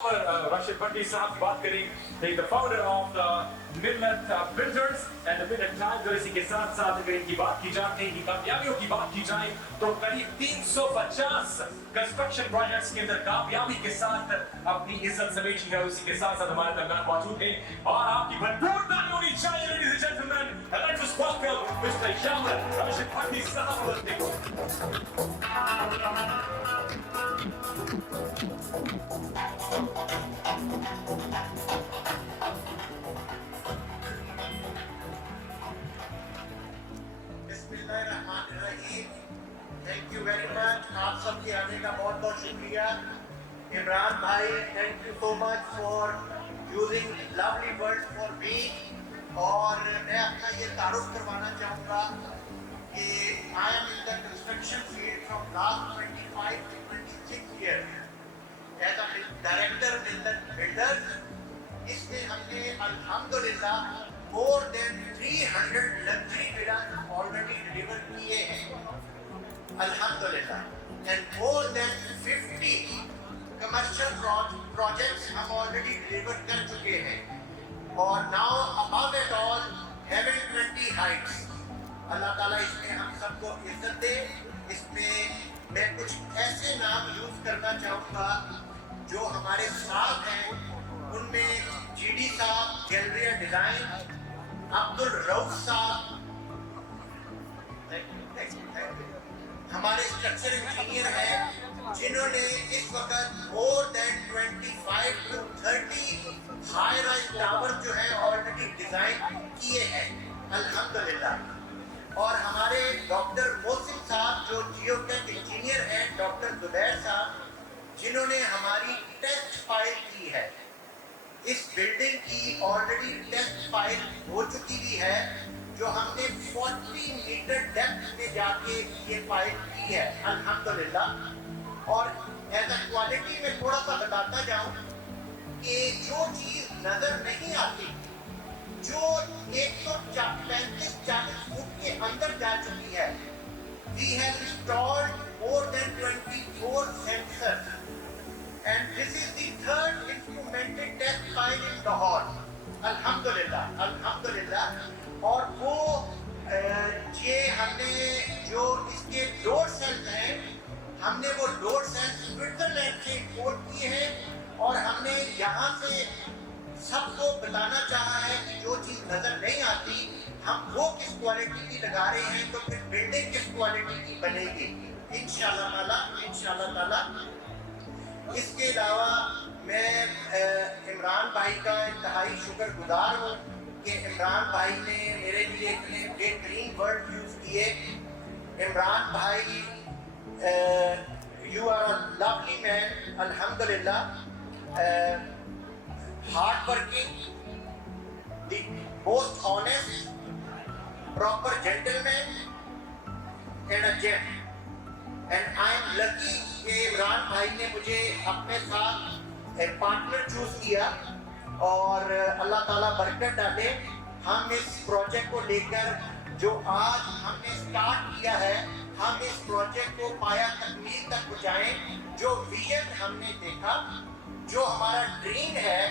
راشد بھٹی صاحب کی بات کریں the founder of the Millet Builders and the Millet Tiger. اسی کے ساتھ ساتھ اگر ان کی بات کی جاتی ہے ان کی کامیابیوں کی بات کی جائے تو قریب 350 کنسٹرکشن پروجیکٹس کے اندر کامیابی کے ساتھ اپنی عزت سمیٹی ہے. اسی کے ساتھ ساتھ ہمارے درمیان موجود ہیں اور آپ کی بھرپور تالی ہونی چاہیے. Ladies and gentlemen, let's us welcome mister Yamer Rashid Bhatti صاحب. Thank you very much. آپ سب کے آنے کا بہت بہت شکریہ. عمران بھائی, thank you so much for using lovely word for me. اور میں اپنا یہ تعارف کروانا چاہوں گا کہ I am in the construction field from last 25 to 26 years as a director ملت بلڈرز. اس میں ہم نے الحمدللہ more than 300 luxury villas already delivered kiye hain, alhamdulillah, and more than 50 commercial projects hum already delivered kar chuke hain. اور now above it all heaven 20 heights. اللہ تعالیٰ اس میں ہم سب کو عزت دے. اس میں میں کچھ ایسے نام یوز کرنا چاہوں گا جو ہمارے ساتھ ہیں. ان میں جی ڈی صاحب گیلری ڈیزائن, عبد الرؤف صاحب ہمارے اسٹرکچر انجینئر ہیں جنہوں نے اس وقت more than 25 to 30 high rise tower جو ہے آلریڈی ڈیزائن کیے ہیں الحمدللہ. اور ہمارے ڈاکٹر محسن صاحب جو جیو ٹیک انجینئر ہیں, ڈاکٹر زبیر صاحب جنہوں نے ہماری ٹیسٹ فائل کی ہے. اس بلڈنگ کی آلریڈی ٹیسٹ فائل ہو چکی بھی ہے جو ہم نے 40 میٹر ڈیپتھ میں جا کے یہ فائل کی ہے الحمدللہ. اور ایز اے کوالٹی میں تھوڑا سا بتاتا جاؤں کہ جو چیز نظر نہیں آتی, جو 135-40 فٹ کے اندر جا چکی ہے, we have installed more than 24 sensors. And this is the third instrumented test file in Lahore. Alhamdulillah, alhamdulillah. اور وہ یہ ہم نے جو اس کے لوڈ سیلز ہیں, ہم نے وہ لوڈ سیلز سوئٹزرلینڈ سے امپورٹ کیے ہیں. اور ہم نے یہاں سے سب کو بتانا چاہا ہے کہ جو چیز نظر نہیں آتی ہم وہ کس کوالٹی کی لگا رہے ہیں, تو پھر بلڈنگ کس کوالٹی کی بنے گی انشاءاللہ تعالیٰ, انشاءاللہ تعالیٰ. اس کے علاوہ میں عمران بھائی کا انتہائی شکر گزار ہوں کہ عمران بھائی نے میرے لیے اتنے بہترین ورڈ یوز کیے. عمران بھائی, you are a lovely man الحمدللہ, hard working, the most honest, proper gentleman and a gem. And I am lucky کہ عمران بھائی نے مجھے اپنے ساتھ ایک پارٹنر چوز کیا. اور اللہ تعالیٰ برکت ڈالے. ہم اس پروجیکٹ کو لے کر جو آج ہم نے اسٹارٹ کیا ہے, ہم اس پروجیکٹ کو پایا تکمیل تک پہنچائیں. جو ویژن ہم نے دیکھا, جو ہمارا ڈریم ہے,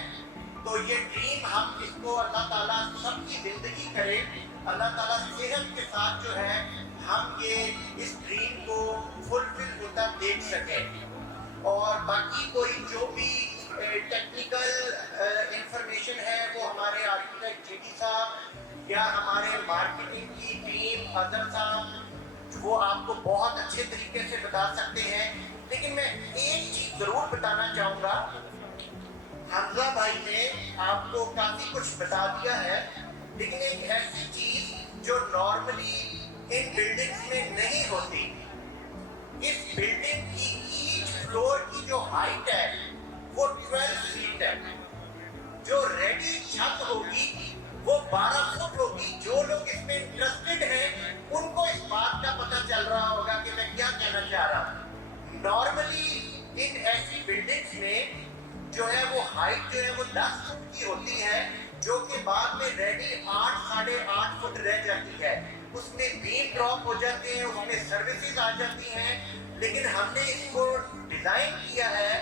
تو یہ ڈریم ہم اس کو اللہ تعالیٰ سب کی زندگی کرے. اللہ تعالیٰ صحت کے ساتھ جو ہے ہم یہ اس ڈریم کو فلفل ہوتا دیکھ سکیں. اور باقی کوئی جو بھی ٹیکنیکل انفارمیشن ہے وہ ہمارے آرکیٹیکٹ جی ڈی صاحب یا ہمارے مارکیٹنگ کی ٹیم اظہر صاحب وہ آپ کو بہت اچھے طریقے سے بتا سکتے ہیں. لیکن میں ایک چیز ضرور بتانا چاہوں گا, حمزہ بھائی نے آپ کو کافی کچھ بتا دیا ہے, لیکن ایک ایسی چیز جو نارملی ان بلڈنگز میں نہیں ہوتی, اس بلڈنگ کی ایچ فلور کی جو ہائٹ ہے وہ 12 فیٹ ہے. جو ریڈی چھت ہوگی وہ 12 فٹ ہوگی. جو لوگ اس میں انٹرسٹڈ ہیں ان کو اس بات کا پتہ چل رہا ہوگا کہ میں کیا کہنا چاہ رہا ہوں. نارملی ان ایسی بلڈنگز میں جو ہے وہ ہائٹ جو ہے وہ 10 فٹ کی ہوتی ہے, جو کہ بعد میں ریڈی 8-8.5 فٹ رہ جاتی ہے. اس میں بیم ڈراپ ہو جاتے ہیں, اس میں سروسز آ جاتی ہیں. لیکن ہم نے اس کو ڈیزائن کیا ہے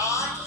8